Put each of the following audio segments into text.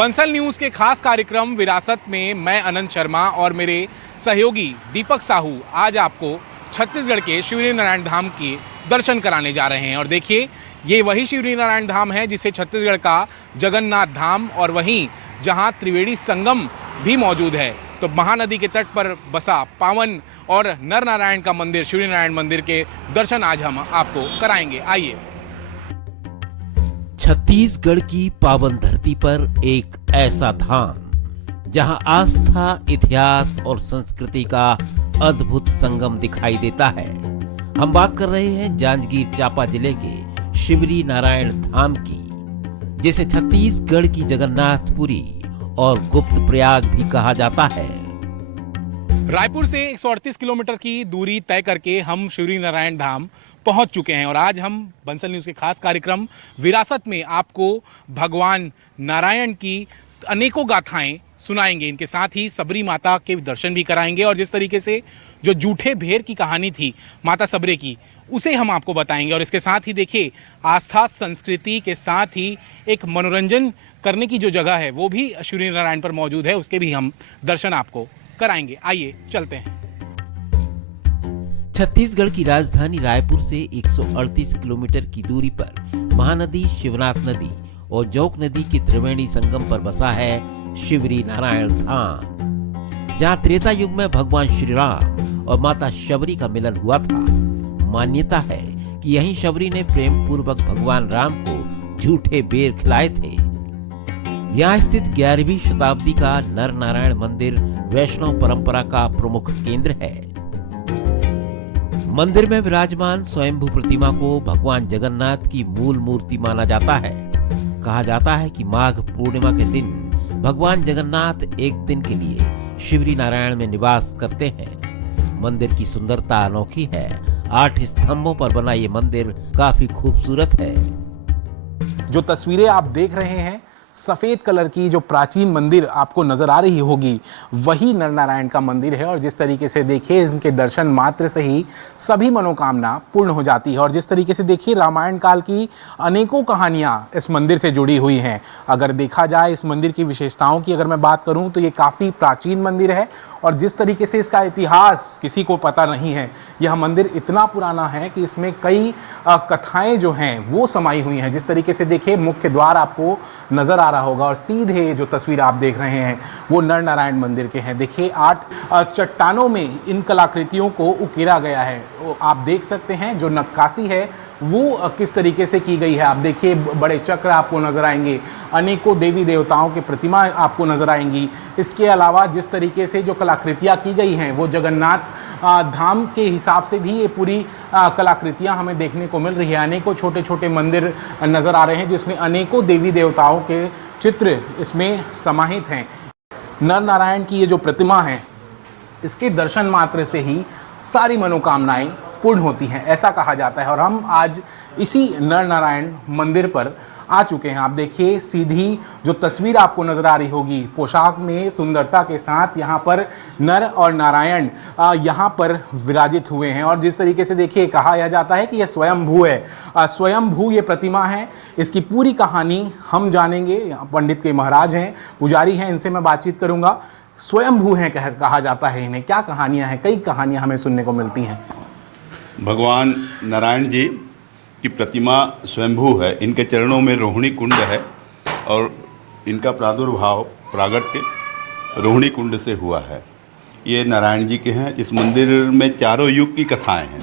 Bansal news के खास कार्यक्रम विरासत में मैं अनंत शर्मा और मेरे सहयोगी दीपक साहू आज आपको छत्तीसगढ़ के शिवरी नारायण धाम के दर्शन कराने जा रहे हैं। और देखिए, ये वही शिवरी नारायण धाम है जिसे छत्तीसगढ़ का जगन्नाथ धाम और वहीं जहां त्रिवेणी संगम भी मौजूद है। तो महानदी के तट पर बसा पावन और नर नारायण का मंदिर शिवरी नारायण मंदिर के दर्शन आज हम आपको कराएंगे। आइए। छत्तीसगढ़ की पावन धरती पर एक ऐसा धाम जहां आस्था, इतिहास और संस्कृति का अद्भुत संगम दिखाई देता है। हम बात कर रहे हैं जांजगीर चांपा जिले के शिवरी नारायण धाम की, जिसे छत्तीसगढ़ की जगन्नाथपुरी और गुप्त प्रयाग भी कहा जाता है। रायपुर से 138 किलोमीटर की दूरी तय करके हम शिवरी नारायण धाम पहुंच चुके हैं और आज हम बंसल न्यूज़ के खास कार्यक्रम विरासत में आपको भगवान नारायण की अनेकों गाथाएं सुनाएंगे। इनके साथ ही सबरी माता के दर्शन भी कराएंगे और जिस तरीके से जो जूठे भेर की कहानी थी माता सबरे की, उसे हम आपको बताएंगे। और इसके साथ ही देखिए, आस्था संस्कृति के साथ ही एक मनोरंजन करने की जो जगह है वो भी शिवरी नारायण पर मौजूद है, उसके भी हम दर्शन आपको कराएंगे। आइए चलते हैं। छत्तीसगढ़ की राजधानी रायपुर से 138 किलोमीटर की दूरी पर महानदी, शिवनाथ नदी और जोक नदी के त्रिवेणी संगम पर बसा है शिवरी नारायण धाम, जहां त्रेता युग में भगवान श्री राम और माता शबरी का मिलन हुआ था। मान्यता है कि यहीं शबरी ने प्रेम पूर्वक भगवान राम को झूठे बेर खिलाए थे। यहाँ स्थित 11वीं शताब्दी का नर नारायण मंदिर वैष्णव परंपरा का प्रमुख केंद्र है। मंदिर में विराजमान स्वयंभू प्रतिमा को भगवान जगन्नाथ की मूल मूर्ति माना जाता है। कहा जाता है कि माघ पूर्णिमा के दिन भगवान जगन्नाथ एक दिन के लिए शिवरी नारायण में निवास करते हैं। मंदिर की सुंदरता अनोखी है। 8 स्तंभों पर बना ये मंदिर काफी खूबसूरत है। जो तस्वीरें आप देख रहे हैं, सफ़ेद कलर की जो प्राचीन मंदिर आपको नज़र आ रही होगी, वही नर नारायण का मंदिर है। और जिस तरीके से देखिए, इनके दर्शन मात्र से ही सभी मनोकामना पूर्ण हो जाती है। और जिस तरीके से देखिए, रामायण काल की अनेकों कहानियाँ इस मंदिर से जुड़ी हुई हैं। अगर देखा जाए इस मंदिर की विशेषताओं की अगर मैं बात करूँ तो ये काफ़ी प्राचीन मंदिर है और जिस तरीके से इसका इतिहास किसी को पता नहीं है। यह मंदिर इतना पुराना है कि इसमें कई कथाएँ जो हैं वो समाई हुई हैं। जिस तरीके से देखिए, मुख्य द्वार आपको नज़र आ रहा होगा और सीधे जो तस्वीर आप देख रहे हैं वो नर नारायण मंदिर के हैं। देखिए, 8 चट्टानों में इन कलाकृतियों को उकेरा गया है। आप देख सकते हैं जो नक्काशी है वो किस तरीके से की गई है। आप देखिए, बड़े चक्र आपको नजर आएंगे, अनेकों देवी देवताओं की प्रतिमा आपको नजर आएंगी। इसके अलावा जिस तरीके से जो कलाकृतियाँ की गई हैं वो जगन्नाथ धाम के हिसाब से भी ये पूरी कलाकृतियाँ हमें देखने को मिल रही है। अनेकों छोटे छोटे मंदिर नज़र आ रहे हैं जिसमें अनेकों देवी देवताओं के चित्र इसमें समाहित हैं। नर नारायण की ये जो प्रतिमा है, इसके दर्शन मात्र से ही सारी मनोकामनाएं पूर्ण होती हैं, ऐसा कहा जाता है। और हम आज इसी नर नारायण मंदिर पर आ चुके हैं। आप देखिए, सीधी जो तस्वीर आपको नज़र आ रही होगी, पोशाक में सुंदरता के साथ यहाँ पर नर और नारायण यहाँ पर विराजित हुए हैं। और जिस तरीके से देखिए, कहा यह जाता है कि यह स्वयंभू है, स्वयंभू ये प्रतिमा है। इसकी पूरी कहानी हम जानेंगे। पंडित के महाराज हैं, पुजारी हैं, इनसे मैं बातचीत करूँगा। स्वयंभू हैं कहा जाता है इन्हें, क्या कहानियाँ हैं? कई कहानियाँ हमें सुनने को मिलती हैं। भगवान नारायण जी की प्रतिमा स्वयंभू है। इनके चरणों में रोहिणी कुंड है और इनका प्रादुर्भाव प्रागट्य रोहिणी कुंड से हुआ है। ये नारायण जी के हैं। इस मंदिर में चारों युग की कथाएं हैं।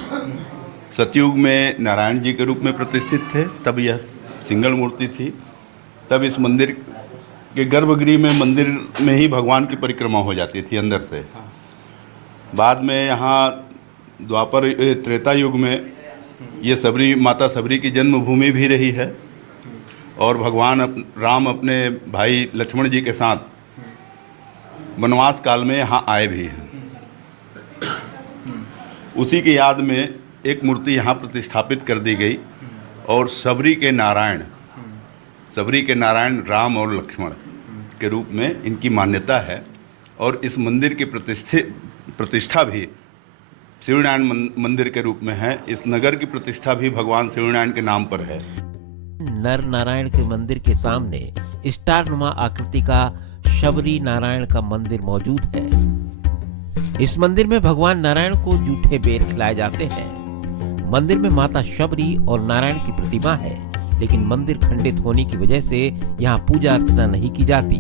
सतयुग में नारायण जी के रूप में प्रतिष्ठित थे, तब यह सिंगल मूर्ति थी। तब इस मंदिर के गर्भगृह में, मंदिर में ही भगवान की परिक्रमा हो जाती थी अंदर से। बाद में यहाँ द्वापर त्रेता युग में ये सबरी, माता सबरी की जन्मभूमि भी रही है और भगवान राम अपने भाई लक्ष्मण जी के साथ वनवास काल में यहाँ आए भी हैं। उसी की याद में एक मूर्ति यहाँ प्रतिष्ठापित कर दी गई और सबरी के नारायण राम और लक्ष्मण के रूप में इनकी मान्यता है। और इस मंदिर की प्रतिष्ठा भी शिवनारायण मंदिर के रूप में है। इस नगर की प्रतिष्ठा भी भगवान शिवनारायण के नाम पर है। नर नारायण के मंदिर के सामने स्टारनुमा आकृति का शबरी नारायण का मंदिर मौजूद है। इस मंदिर में भगवान नारायण को जूठे बेर खिलाए जाते हैं। मंदिर में माता शबरी और नारायण की प्रतिमा है, लेकिन मंदिर खंडित होने की वजह से यहाँ पूजा अर्चना नहीं की जाती।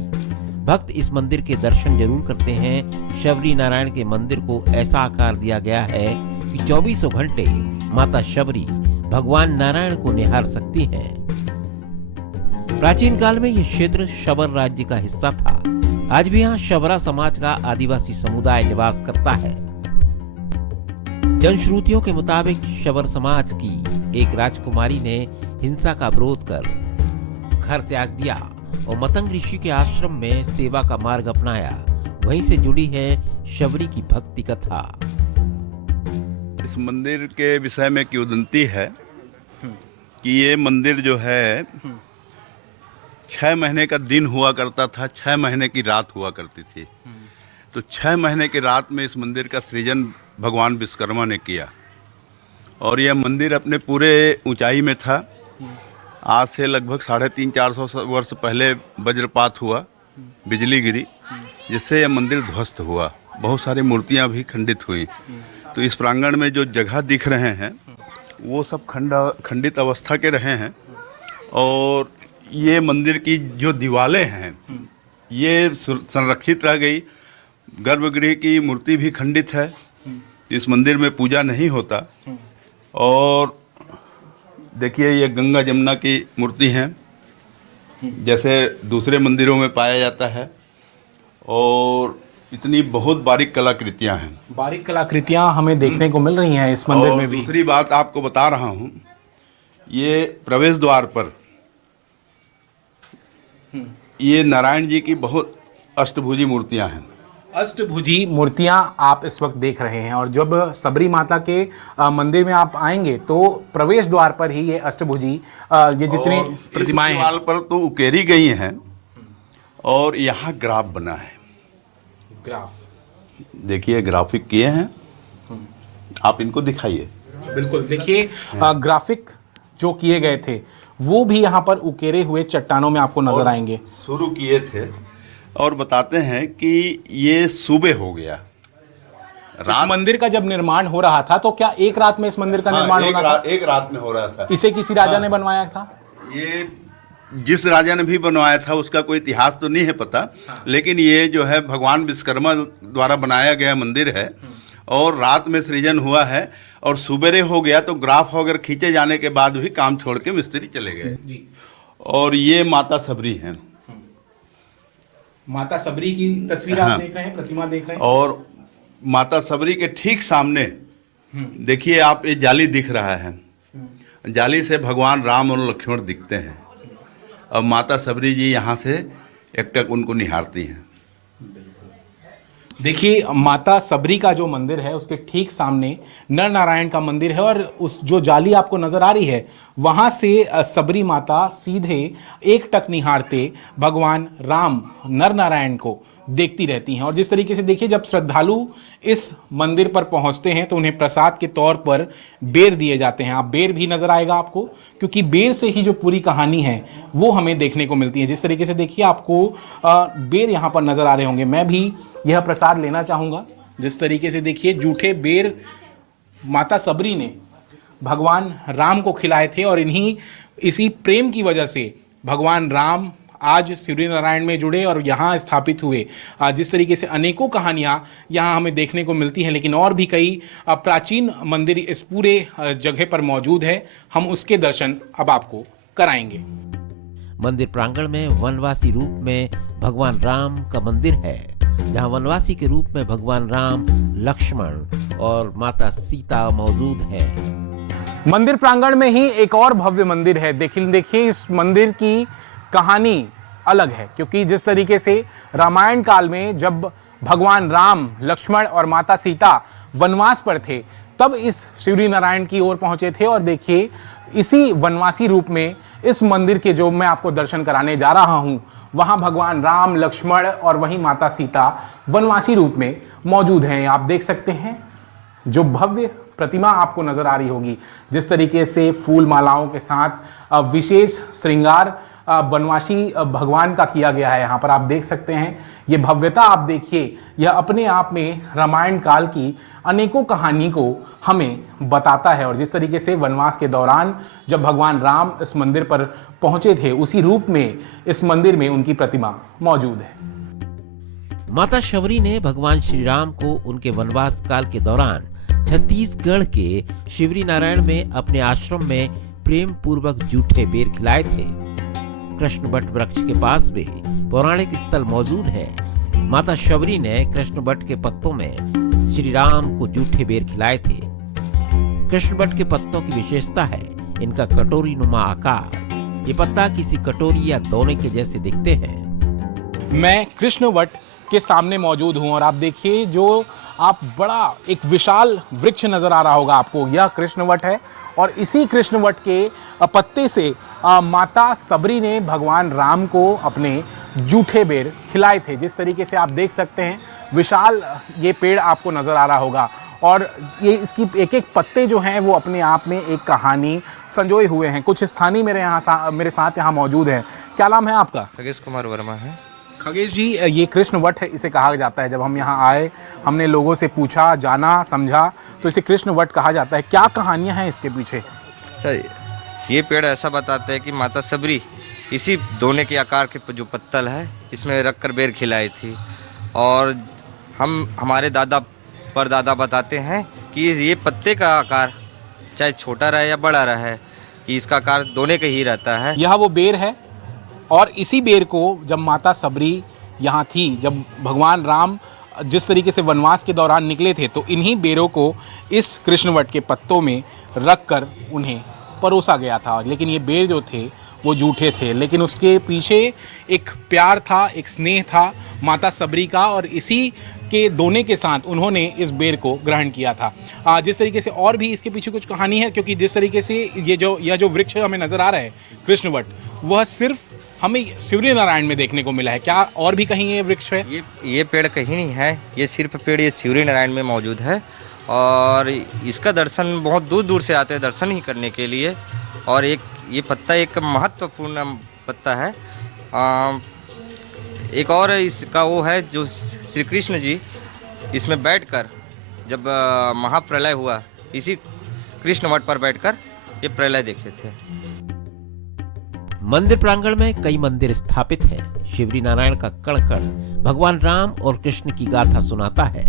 भक्त इस मंदिर के दर्शन जरूर करते हैं। शबरी नारायण के मंदिर को ऐसा आकार दिया गया है कि 24 घंटे माता शबरी भगवान नारायण को निहार सकती हैं। प्राचीन काल में यह क्षेत्र शबर राज्य का हिस्सा था। आज भी यहाँ शबरा समाज का आदिवासी समुदाय निवास करता है। जनश्रुतियों के मुताबिक शबर समाज की एक राजकुमारी ने हिंसा का विरोध कर घर त्याग दिया और मतंग ऋषि के आश्रम में सेवा का मार्ग अपनाया। वहीं से जुड़ी है शबरी की भक्ति कथा। इस मंदिर के विषय में किंवदंती है कि ये मंदिर जो है 6 महीने का दिन हुआ करता था, 6 महीने की रात हुआ करती थी। तो 6 महीने की रात में इस मंदिर का सृजन भगवान विश्वकर्मा ने किया और यह मंदिर अपने पूरे ऊंचाई में था। आज से लगभग 350-400 वर्ष पहले वज्रपात हुआ, बिजली गिरी, जिससे यह मंदिर ध्वस्त हुआ। बहुत सारी मूर्तियां भी खंडित हुई। तो इस प्रांगण में जो जगह दिख रहे हैं वो सब खंडित अवस्था के रहे हैं। और ये मंदिर की जो दीवारें हैं ये संरक्षित रह गई। गर्भगृह की मूर्ति भी खंडित है। इस मंदिर में पूजा नहीं होता। और देखिए ये गंगा जमुना की मूर्ति हैं, जैसे दूसरे मंदिरों में पाया जाता है। और इतनी बहुत बारीक कलाकृतियां हैं। बारीक कलाकृतियां हमें देखने को मिल रही हैं इस मंदिर में भी। दूसरी बात आपको बता रहा हूं, ये प्रवेश द्वार पर ये नारायण जी की बहुत अष्टभुजी मूर्तियां हैं। अष्टभुजी मूर्तियां आप इस वक्त देख रहे हैं। और जब सबरी माता के मंदिर में आप आएंगे तो प्रवेश द्वार पर ही ये अष्टभुजी ये जितनी प्रतिमाएं हैं दीवार पर तो उकेरी गई हैं और यहाँ ग्राफ बना है। ग्राफ देखिए ग्राफिक किए हैं, आप इनको दिखाइए। बिल्कुल देखिए ग्राफिक जो किए गए थे वो भी यहाँ पर उकेरे हुए चट्टानों में आपको नजर आएंगे। शुरू किए थे और बताते हैं कि ये सुबह हो गया। रात मंदिर का जब निर्माण हो रहा था तो क्या एक रात में इस मंदिर का निर्माण हो रहा था? एक रात में हो रहा था। इसे किसी राजा ने बनवाया था? ये जिस राजा ने भी बनवाया था उसका कोई इतिहास तो नहीं है पता, लेकिन ये जो है भगवान विश्वकर्मा द्वारा बनाया गया मंदिर है और रात में सृजन हुआ है और सुबेरे हो गया। तो ग्राफ वगैरह खींचे जाने के बाद भी काम छोड़ के मिस्त्री चले गए। और ये माता सबरी हैं। माता सबरी की तस्वीर आप देख रहे हैं, प्रतिमा देख रहे हैं। और माता सबरी के ठीक सामने देखिए आप, ये जाली दिख रहा है। जाली से भगवान राम और लक्ष्मण दिखते हैं और माता सबरी जी यहाँ से एकटक उनको निहारती हैं। देखिए माता सबरी का जो मंदिर है उसके ठीक सामने नर नारायण का मंदिर है और उस जो जाली आपको नजर आ रही है वहां से सबरी माता सीधे एक टक निहारते भगवान राम नर नारायण को देखती रहती हैं। और जिस तरीके से देखिए जब श्रद्धालु इस मंदिर पर पहुंचते हैं तो उन्हें प्रसाद के तौर पर बेर दिए जाते हैं। आप बेर भी नजर आएगा आपको, क्योंकि बेर से ही जो पूरी कहानी है वो हमें देखने को मिलती है। जिस तरीके से देखिए आपको बेर यहाँ पर नजर आ रहे होंगे। मैं भी यह प्रसाद लेना चाहूँगा। जिस तरीके से देखिए जूठे बेर माता सबरी ने भगवान राम को खिलाए थे और इसी प्रेम की वजह से भगवान राम आज शिवरी नारायण में जुड़े और यहाँ स्थापित हुए। जिस तरीके से अनेकों कहानियाँ यहाँ हमें देखने को मिलती हैं, लेकिन और भी कई प्राचीन मंदिर इस पूरे जगह पर मौजूद है। हम उसके दर्शन अब आपको कराएंगे। मंदिर प्रांगण में वनवासी रूप में भगवान राम का मंदिर है, जहाँ वनवासी के रूप में भगवान राम, लक्ष्मण और माता सीता मौजूद हैं। मंदिर प्रांगण में ही एक और भव्य मंदिर है। देखिए इस मंदिर की कहानी अलग है, क्योंकि जिस तरीके से रामायण काल में जब भगवान राम, लक्ष्मण और माता सीता वनवास पर थे तब इस शिवरी नारायण की ओर पहुंचे थे। और देखिए इसी वनवासी रूप में इस मंदिर के जो मैं आपको दर्शन कराने जा रहा हूं वहां भगवान राम, लक्ष्मण और वहीं माता सीता वनवासी रूप में मौजूद हैं। आप देख सकते हैं जो भव्य प्रतिमा आपको नजर आ रही होगी, जिस तरीके से फूल मालाओं के साथ विशेष श्रृंगार वनवासी भगवान का किया गया है। यहाँ पर आप देख सकते हैं, ये भव्यता आप देखिए, यह अपने आप में रामायण काल की अनेकों कहानी को हमें बताता है। और जिस तरीके से वनवास के दौरान जब भगवान राम इस मंदिर पर पहुंचे थे, उसी रूप में इस मंदिर में उनकी प्रतिमा मौजूद है। माता शबरी ने भगवान श्री राम को उनके वनवास काल के दौरान छत्तीसगढ़ के शिवरी नारायण में अपने आश्रम में प्रेम पूर्वक जूठे बेर खिलाए थे। कृष्ण वट वृक्ष के पास भी पौराणिक स्थल मौजूद है। माता शबरी ने कृष्ण वट के पत्तों में श्री राम को जूठे बेर खिलाए थे। कृष्ण वट के पत्तों की विशेषता है इनका कटोरी नुमा आकार। ये पत्ता किसी कटोरी या दोने के जैसे दिखते हैं। मैं कृष्ण वट के सामने मौजूद हूं और आप देखिए, जो आप बड़ा एक विशाल वृक्ष नजर आ रहा होगा आपको, यह कृष्णवट है। और इसी कृष्णवट के पत्ते से माता सबरी ने भगवान राम को अपने जूठे बेर खिलाए थे। जिस तरीके से आप देख सकते हैं, विशाल ये पेड़ आपको नजर आ रहा होगा और ये इसकी एक एक पत्ते जो हैं वो अपने आप में एक कहानी संजोए हुए हैं। कुछ स्थानीय मेरे साथ यहाँ मौजूद हैं। क्या नाम है आपका? खगेश कुमार वर्मा है। खगेश जी, ये कृष्ण वट है, इसे कहा जाता है। जब हम यहाँ आए, हमने लोगों से पूछा, जाना, समझा, तो इसे कृष्ण वट कहा जाता है। क्या कहानियाँ हैं इसके पीछे? सर, ये पेड़ ऐसा बताते हैं कि माता सबरी इसी दोने के आकार के जो पत्तल है, इसमें रख कर बेर खिलाई थी। और हमारे दादा परदादा बताते हैं कि ये पत्ते का आकार चाहे छोटा रहे या बड़ा रहे, कि इसका आकार दोने का ही रहता है। यह वो बेर है और इसी बेर को जब माता सबरी यहाँ थी, जब भगवान राम जिस तरीके से वनवास के दौरान निकले थे, तो इन्हीं बेरों को इस कृष्णवट के पत्तों में रख कर उन्हें परोसा गया था। लेकिन ये बेर जो थे वो जूठे थे, लेकिन उसके पीछे एक प्यार था, एक स्नेह था माता सबरी का, और इसी के दोने के साथ उन्होंने इस बेर को ग्रहण किया था। जिस तरीके से और भी इसके पीछे कुछ कहानी है, क्योंकि जिस तरीके से यह जो वृक्ष हमें नज़र आ रहा है कृष्णवट, वह सिर्फ हमें शिवरी नारायण में देखने को मिला है। क्या और भी कहीं ये वृक्ष है? ये पेड़ कहीं नहीं है, ये सिर्फ पेड़ ये शिवरी नारायण में मौजूद है। और इसका दर्शन बहुत दूर दूर से आते हैं दर्शन ही करने के लिए। और ये पत्ता एक महत्वपूर्ण पत्ता है। एक और इसका वो है, जो श्री कृष्ण जी इसमें बैठकर जब महाप्रलय हुआ, इसी कृष्ण वट पर बैठकर ये प्रलय देखे थे। मंदिर प्रांगण में कई मंदिर स्थापित हैं। शिवरी नारायण का कण-कण भगवान राम और कृष्ण की गाथा सुनाता है।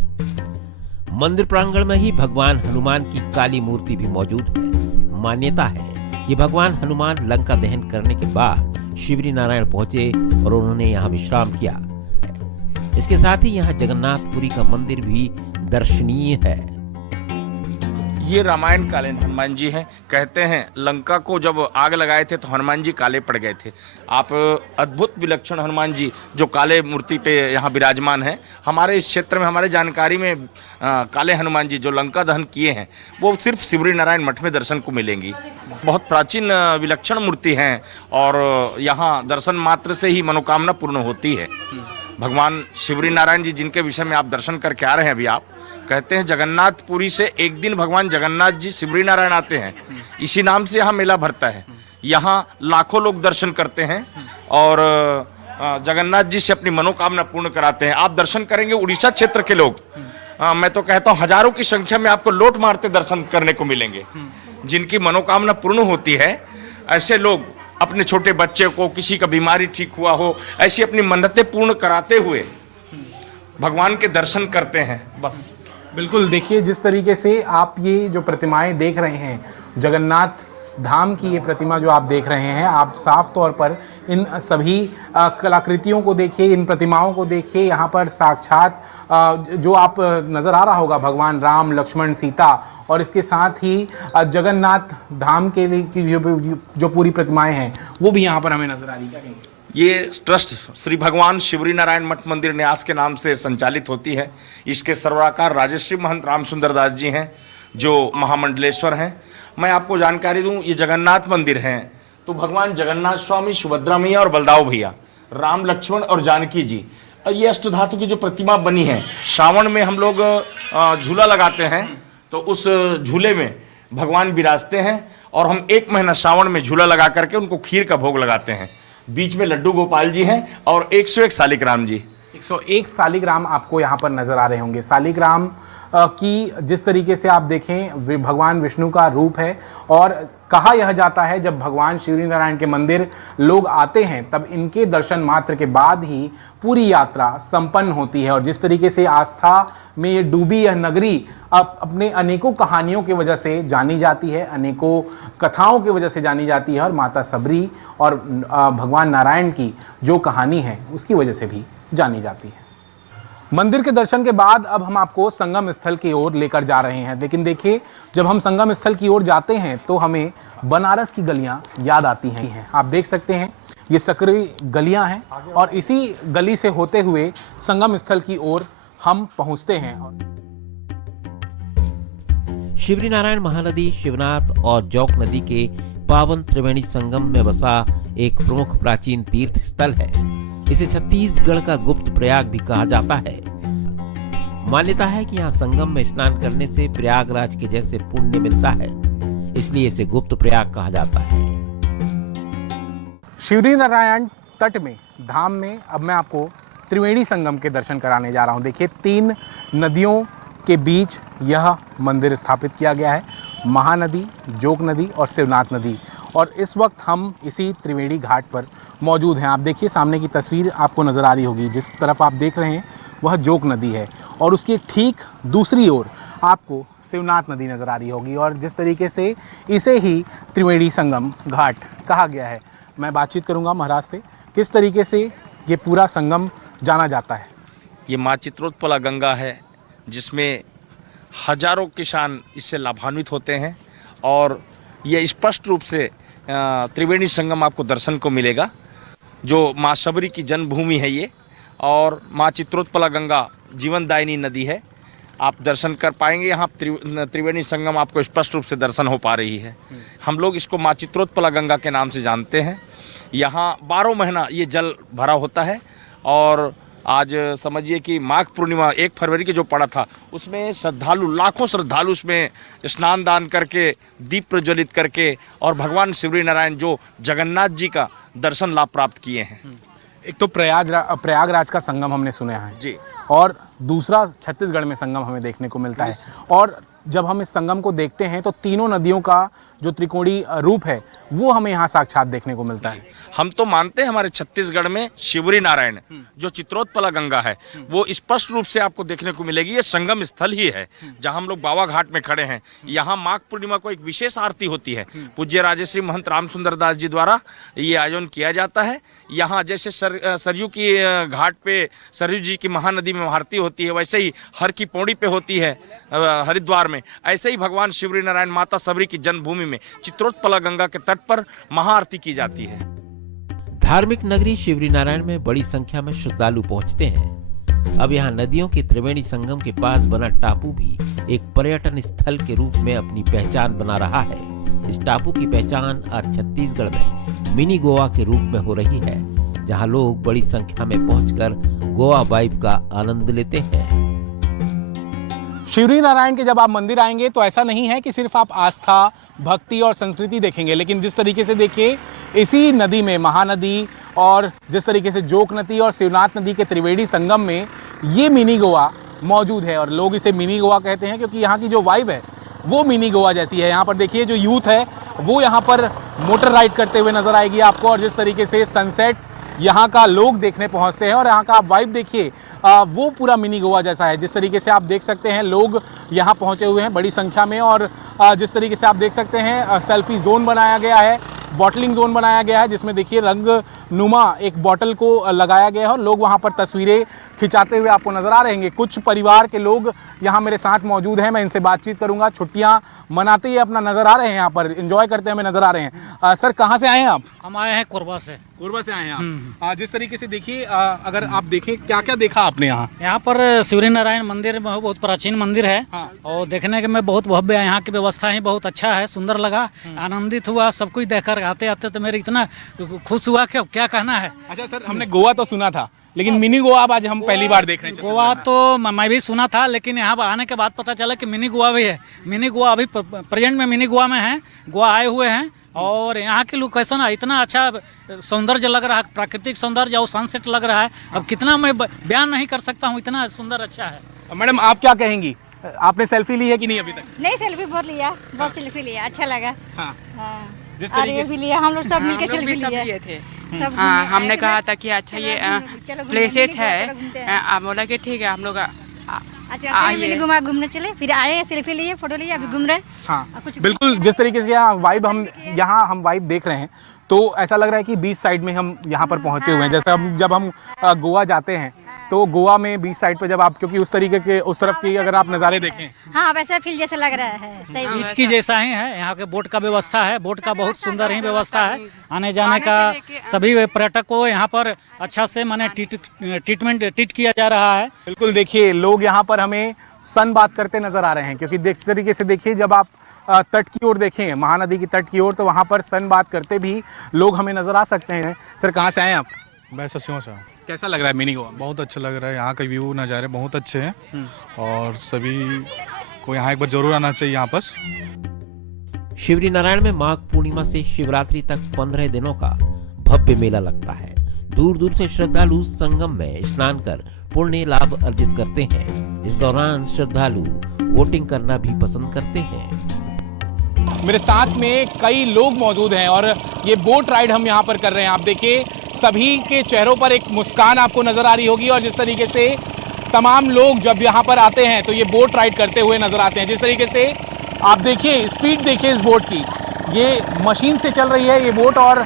मंदिर प्रांगण में ही भगवान हनुमान की काली मूर्ति भी मौजूद है। मान्यता है कि भगवान हनुमान लंका दहन करने के बाद शिवरी नारायण पहुंचे और उन्होंने यहाँ विश्राम किया। इसके साथ ही यहाँ जगन्नाथपुरी का मंदिर भी दर्शनीय है। ये रामायण कालीन हनुमान जी हैं। कहते हैं लंका को जब आग लगाए थे तो हनुमान जी काले पड़ गए थे। आप अद्भुत विलक्षण हनुमान जी जो काले मूर्ति पे यहाँ विराजमान हैं। हमारे इस क्षेत्र में, हमारे जानकारी में काले हनुमान जी जो लंका दहन किए हैं, वो सिर्फ शिवरी नारायण मठ में दर्शन को मिलेंगी। बहुत प्राचीन विलक्षण मूर्ति हैं और यहाँ दर्शन मात्र से ही मनोकामना पूर्ण होती है। भगवान शिवरी नारायण जी जिनके विषय में आप दर्शन करके आ रहे हैं अभी, आप कहते हैं जगन्नाथपुरी से एक दिन भगवान जगन्नाथ जी शिवरी नारायण आते हैं। इसी नाम से यहाँ मेला भरता है। यहाँ लाखों लोग दर्शन करते हैं और जगन्नाथ जी से अपनी मनोकामना पूर्ण कराते हैं। आप दर्शन करेंगे उड़ीसा क्षेत्र के लोग, मैं तो कहता हूँ हजारों की संख्या में आपको लोट मारते दर्शन करने को मिलेंगे। जिनकी मनोकामना पूर्ण होती है, ऐसे लोग अपने छोटे बच्चे को, किसी का बीमारी ठीक हुआ हो, ऐसी अपनी मन्नतें पूर्ण कराते हुए भगवान के दर्शन करते हैं। बस बिल्कुल, देखिए जिस तरीके से आप ये जो प्रतिमाएं देख रहे हैं, जगन्नाथ धाम की ये प्रतिमा जो आप देख रहे हैं, आप साफ तौर पर इन सभी कलाकृतियों को देखिए, इन प्रतिमाओं को देखिए। यहाँ पर साक्षात जो आप नज़र आ रहा होगा भगवान राम, लक्ष्मण, सीता, और इसके साथ ही जगन्नाथ धाम के लिए की जो पूरी प्रतिमाएं हैं वो भी यहाँ पर हमें नजर आ रही है। ये ट्रस्ट श्री भगवान शिवरी नारायण मठ मंदिर न्यास के नाम से संचालित होती है। इसके सर्वराकार राजश्री महंत राम सुंदर दास जी हैं जो महामंडलेश्वर हैं। मैं आपको जानकारी दूं, ये जगन्नाथ मंदिर हैं तो भगवान जगन्नाथ स्वामी, सुभद्रा मैया और बलदाव भैया, राम, लक्ष्मण और जानकी जी, ये अष्टधातु की जो प्रतिमा बनी है, श्रावण में हम लोग झूला लगाते हैं तो उस झूले में भगवान विराजते हैं और हम 1 महीना श्रावण में झूला लगा करके उनको खीर का भोग लगाते हैं। बीच में लड्डू गोपाल जी हैं और 101 शालिग्राम जी। 101 शालिग्राम आपको यहाँ पर नजर आ रहे होंगे। शालिग्राम की जिस तरीके से आप देखें भगवान विष्णु का रूप है, और कहा यह जाता है जब भगवान शिवरी नारायण के मंदिर लोग आते हैं तब इनके दर्शन मात्र के बाद ही पूरी यात्रा संपन्न होती है। और जिस तरीके से आस्था में ये डूबी यह नगरी अपने अनेकों कहानियों की वजह से जानी जाती है, अनेकों कथाओं की वजह से जानी जाती है, और माता सबरी और भगवान नारायण की जो कहानी है उसकी वजह से भी जानी जाती है। मंदिर के दर्शन के बाद अब हम आपको संगम स्थल की ओर लेकर जा रहे हैं। लेकिन देखिए, जब हम संगम स्थल की ओर जाते हैं तो हमें बनारस की गलियां याद आती हैं। आप देख सकते हैं ये सकरी गलियां हैं, और इसी गली से होते हुए संगम स्थल की ओर हम पहुंचते हैं। शिवरी नारायण महानदी शिवनाथ और जौक नदी के पावन त्रिवेणी संगम में बसा एक प्रमुख प्राचीन तीर्थ स्थल है। इसे छत्तीसगढ़ का गुप्त प्रयाग भी कहा जाता है। मान्यता है कि यहाँ संगम में स्नान करने से प्रयागराज के जैसे पुण्य मिलता है, इसलिए इसे गुप्त प्रयाग कहा जाता है। शिवरी नारायण तट में धाम में अब मैं आपको त्रिवेणी संगम के दर्शन कराने जा रहा हूँ। देखिए, 3 नदियों के बीच यह मंदिर स्थापित किया गया है, महानदी, जोक नदी और शिवनाथ नदी। और इस वक्त हम इसी त्रिवेणी घाट पर मौजूद हैं। आप देखिए, सामने की तस्वीर आपको नज़र आ रही होगी, जिस तरफ आप देख रहे हैं वह जोक नदी है, और उसके ठीक दूसरी ओर आपको शिवनाथ नदी नज़र आ रही होगी। और जिस तरीके से इसे ही त्रिवेणी संगम घाट कहा गया है, मैं बातचीत करूंगा महाराज से, किस तरीके से ये पूरा संगम जाना जाता है। ये माँ चित्रोत्पला गंगा है, जिसमें हजारों किसान इससे लाभान्वित होते हैं, और ये स्पष्ट रूप से त्रिवेणी संगम आपको दर्शन को मिलेगा, जो माँ सबरी की जन्मभूमि है ये, और माँ चित्रोत्पला गंगा जीवनदायिनी नदी है। आप दर्शन कर पाएंगे यहाँ त्रिवेणी संगम आपको स्पष्ट रूप से दर्शन हो पा रही है। हम लोग इसको माँ चित्रोत्पला गंगा के नाम से जानते हैं। यहाँ 12 महीना ये जल भरा होता है, और आज समझिए कि माघ पूर्णिमा 1 फरवरी के जो पड़ा था, उसमें श्रद्धालु, लाखों श्रद्धालु उसमें स्नान दान करके, दीप प्रज्वलित करके, और भगवान शिवरी नारायण जो जगन्नाथ जी का दर्शन लाभ प्राप्त किए हैं। एक तो प्रयागराज का संगम हमने सुना है जी, और दूसरा छत्तीसगढ़ में संगम हमें देखने को मिलता है। और जब हम इस संगम को देखते हैं तो तीनों नदियों का जो त्रिकोणी रूप है वो हमें यहाँ साक्षात देखने को मिलता है। हम तो मानते हैं हमारे छत्तीसगढ़ में शिवरी नारायण जो चित्रोत्पला गंगा है वो स्पष्ट रूप से आपको देखने को मिलेगी। ये संगम स्थल ही है जहां हम लोग बाबा घाट में खड़े हैं। यहाँ माघ पूर्णिमा को एक विशेष आरती होती है, पूज्य राजश्री महंत राम सुंदर दास जी द्वारा ये आयोजन किया जाता है। यहाँ जैसे सरयू की घाट पे सरयू जी की महानदी में आरती होती है, वैसे ही हर की पौड़ी पे होती है हरिद्वार में, ऐसे ही भगवान शिवरी नारायण माता सबरी की जन्मभूमि में चित्रोत्पला गंगा के तट पर महाआरती की जाती है। धार्मिक नगरी शिवरी नारायण में बड़ी संख्या में श्रद्धालु पहुंचते हैं। अब यहाँ नदियों के त्रिवेणी संगम के पास बना टापू भी एक पर्यटन स्थल के रूप में अपनी पहचान बना रहा है। इस टापू की पहचान आज छत्तीसगढ़ में मिनी गोवा के रूप में हो रही है, जहाँ लोग बड़ी संख्या में पहुंचकर गोवा वाइब का आनंद लेते हैं। शिवरी नारायण के जब आप मंदिर आएंगे तो ऐसा नहीं है कि सिर्फ आप आस्था, भक्ति और संस्कृति देखेंगे, लेकिन जिस तरीके से देखिए इसी नदी में महानदी और जिस तरीके से जोक नदी और शिवनाथ नदी के त्रिवेणी संगम में ये मिनी गोवा मौजूद है। और लोग इसे मिनी गोवा कहते हैं क्योंकि यहाँ की जो वाइब है वो मिनी गोवा जैसी है। यहाँ पर देखिए जो यूथ है वो यहाँ पर मोटर राइड करते हुए नजर आएगी आपको, और जिस तरीके से सनसेट यहाँ का लोग देखने पहुँचते हैं और यहाँ का आप वाइब देखिए वो पूरा मिनी गोवा जैसा है। जिस तरीके से आप देख सकते हैं लोग यहाँ पहुँचे हुए हैं बड़ी संख्या में, और जिस तरीके से आप देख सकते हैं सेल्फी जोन बनाया गया है, बॉटलिंग जोन बनाया गया है, जिसमें देखिए रंग नुमा एक बॉटल को लगाया गया है और लोग वहाँ पर तस्वीरें खिंचाते हुए आपको नजर आ रहे हैं। कुछ परिवार के लोग यहाँ मेरे साथ मौजूद हैं, मैं इनसे बातचीत करूंगा। छुट्टियाँ मनाते हुए अपना नजर आ रहे हैं, यहाँ पर एंजॉय करते हुए नजर आ रहे हैं। सर कहाँ से आए हैं आप? हम आए हैं कोरबा से। कोरबा से आए हैं आप। जिस तरीके से देखिए अगर आप देखें क्या क्या देखा आपने यहाँ? यहाँ पर शिवरी नारायण मंदिर बहुत प्राचीन मंदिर है। हाँ। और देखने के में बहुत भव्य है, यहाँ की व्यवस्था ही बहुत अच्छा है, सुंदर लगा, आनंदित हुआ सब कुछ देखकर। आते आते तो मेरे इतना खुश हुआ कि क्या कहना है। अच्छा सर, हमने गोवा तो सुना था लेकिन मिनी गोवा आज हम पहली बार देख रहे हैं। गोवा तो मैं भी सुना था, लेकिन यहाँ आने के बाद पता चला कि मिनी गोवा भी है। मिनी गोवा अभी प्रेजेंट में मिनी गोवा में है, गोवा आए हुए हैं और यहाँ की लोकेशन है इतना अच्छा सौंदर्य लग रहा है, प्राकृतिक सौंदर्य और सनसेट लग रहा है। अब कितना मैं बयान नहीं कर सकता हूँ, इतना सुंदर अच्छा है। मैडम आप क्या कहेंगी, आपने सेल्फी ली है कि नहीं अभी तक? नहीं, सेल्फी बहुत लिया, बहुत सेल्फी लिया, अच्छा लगा। हाँ। हाँ। जिस और ये भी लिया, हम लोग सब मिलके सेल्फी लिए थे। सब हाँ, घूमने हमने आए कहा थे। था कि अच्छा ये चलो घूमने, प्लेसेस मिनी गोवा घूमते है, हैं। आप बोला कि ठीक है हम लोग अच्छा आइए। मिनी गोवा घूमने चले, फिर आए, सेल्फी लिए, फोटो लिए, अभी घूम रहे। हाँ और कुछ बिल्कुल, जिस तरीके से यहाँ हम वाइब देख रहे हैं तो ऐसा लग रहा है कि बीच साइड में हम यहाँ पर पहुँचे हुए हैं। जैसे जब हम गोवा जाते हैं तो गोवा में बीच साइड पे जब आप, क्योंकि उस तरीके के उस तरफ की अगर आप नज़ारे देखें, हाँ वैसे फील जैसे लग रहा है, सही बात। बीच की जैसा ही है, यहाँ के बोट का व्यवस्था है, बोट का बहुत सुंदर ही व्यवस्था है। आने जाने का सभी पर्यटक को यहाँ पर अच्छा से माने ट्रीट किया जा रहा है। बिल्कुल देखिए लोग यहाँ पर हमें सन बात करते नजर आ रहे हैं, क्योंकि जिस तरीके से देखिए जब आप तट की ओर देखें, महानदी की तट की ओर, तो वहाँ पर सन बात करते भी लोग हमें नजर आ सकते हैं। सर कहाँ से आए आप? मैं सस्यों से हूँ। कैसा लग रहा है मिनी गोवा? बहुत अच्छा लग रहा है, यहाँ का व्यू नज़ारे बहुत अच्छे हैं और सभी को यहाँ एक बार जरूर आना चाहिए यहाँ पर। शिवरी नारायण में माघ पूर्णिमा से शिवरात्रि तक 15 दिनों का भव्य मेला लगता है। दूर दूर से श्रद्धालु संगम में स्नान कर पुण्य लाभ अर्जित करते हैं। इस दौरान श्रद्धालु वोटिंग करना भी पसंद करते हैं। मेरे साथ में कई लोग मौजूद हैं और ये बोट राइड हम यहाँ पर कर रहे हैं। आप देखिए सभी के चेहरों पर एक मुस्कान आपको नजर आ रही होगी और जिस तरीके से तमाम लोग जब यहाँ पर आते हैं तो ये बोट राइड करते हुए नजर आते हैं। जिस तरीके से आप देखिए, स्पीड देखिए इस बोट की, ये मशीन से चल रही है ये बोट, और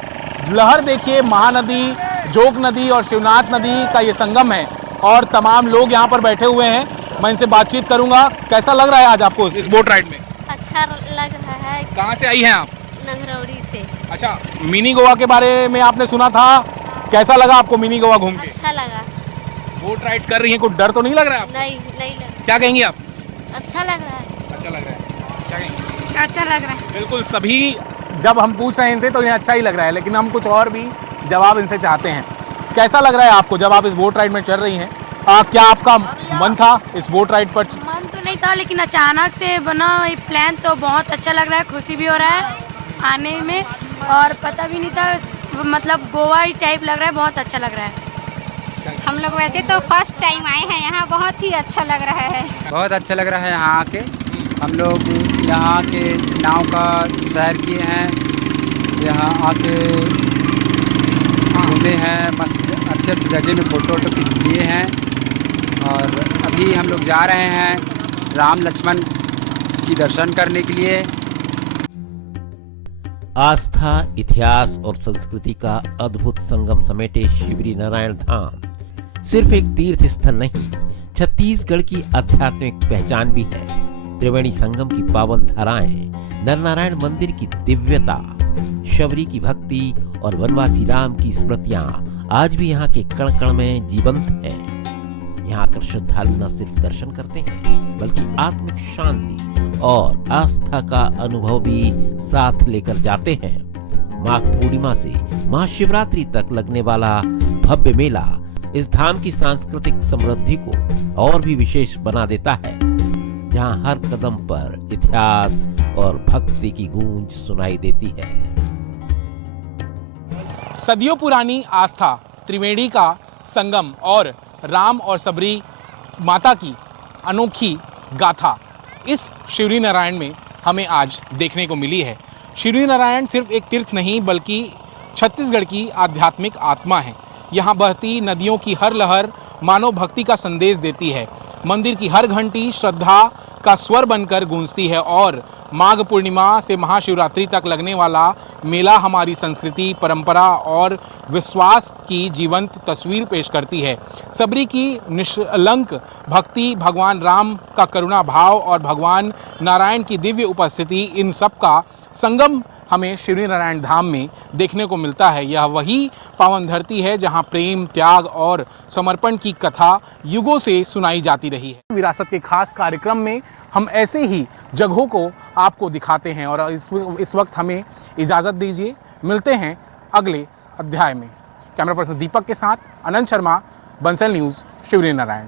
लहर देखिए, महानदी, जोग नदी और शिवनाथ नदी का ये संगम है और तमाम लोग यहाँ पर बैठे हुए हैं। मैं इनसे बातचीत करूंगा। कैसा लग रहा है आज आपको इस बोट राइड में? अच्छा लग रहा है। कहाँ से आई हैं आप? नगरौरी से। अच्छा, मिनी गोवा के बारे में आपने सुना था, कैसा लगा आपको मिनी गोवा घूम के? अच्छा लगा। बोट राइड कर रही हैं, कुछ डर तो नहीं लग रहा है आपको? नहीं लगा। क्या कहेंगी आप? अच्छा लग रहा है। अच्छा लग रहा है, क्या कहेंगी? अच्छा लग रहा है। बिल्कुल, सभी जब हम पूछ रहे हैं इनसे तो इन्हें अच्छा ही लग रहा है, लेकिन हम कुछ और भी जवाब इनसे चाहते हैं। कैसा लग रहा है आपको जब आप इस बोट राइड में चल रही हैं? क्या आपका मन था इस बोट राइड पर? मन तो नहीं था, लेकिन अचानक से बना ये प्लान तो बहुत अच्छा लग रहा है, खुशी भी हो रहा है आने में, और पता भी नहीं था, मतलब गोवा ही टाइप लग रहा है, बहुत अच्छा लग रहा है। हम लोग वैसे तो फर्स्ट टाइम आए हैं यहाँ, बहुत ही अच्छा लग रहा है। बहुत अच्छा लग रहा है यहाँ आके। हम लोग यहाँ के नाव का सैर किए हैं, यहाँ आके घूमे हैं, मस्त अच्छे अच्छे जगह में फ़ोटो खींच लिए हैं, और अभी हम लोग जा रहे हैं राम लक्ष्मण की दर्शन करने के लिए। आस्था, इतिहास और संस्कृति का अद्भुत संगम समेटे शिवरी नारायण धाम सिर्फ एक तीर्थ स्थल नहीं, छत्तीसगढ़ की आध्यात्मिक पहचान भी है। त्रिवेणी संगम की पावन धाराएं, नरनारायण मंदिर की दिव्यता, शबरी की भक्ति और वनवासी राम की स्मृतियां आज भी यहाँ के कण कण में जीवंत हैं। यहाँ आकर श्रद्धालु न सिर्फ दर्शन करते हैं, बल्कि आत्मिक शांति और आस्था का अनुभव भी साथ लेकर जाते हैं। माघ पूर्णिमा से महाशिवरात्रि तक लगने वाला भव्य मेला इस धाम की सांस्कृतिक समृद्धि को और भी विशेष बना देता है, जहाँ हर कदम पर इतिहास और भक्ति की गूंज सुनाई देती है। सदियों पुरानी आस्था, त्रिवेणी का संगम और राम और सबरी माता की अनोखी गाथा इस शिवरी नारायण में हमें आज देखने को मिली है। शिवरी नारायण सिर्फ एक तीर्थ नहीं, बल्कि छत्तीसगढ़ की आध्यात्मिक आत्मा है। यहाँ बहती नदियों की हर लहर मानव भक्ति का संदेश देती है। मंदिर की हर घंटी श्रद्धा का स्वर बनकर गूंजती है और माघ पूर्णिमा से महाशिवरात्रि तक लगने वाला मेला हमारी संस्कृति, परंपरा और विश्वास की जीवंत तस्वीर पेश करती है। सबरी की निष्कलंक भक्ति, भगवान राम का करुणा भाव और भगवान नारायण की दिव्य उपस्थिति, इन सब का संगम हमें शिवरी नारायण धाम में देखने को मिलता है। यह वही पावन धरती है जहां प्रेम, त्याग और समर्पण की कथा युगों से सुनाई जाती रही है। विरासत के खास कार्यक्रम में हम ऐसे ही जगहों को आपको दिखाते हैं और इस वक्त हमें इजाज़त दीजिए। मिलते हैं अगले अध्याय में। कैमरा पर्सन दीपक के साथ अनंत शर्मा, बंसल न्यूज़, शिवरी नारायण।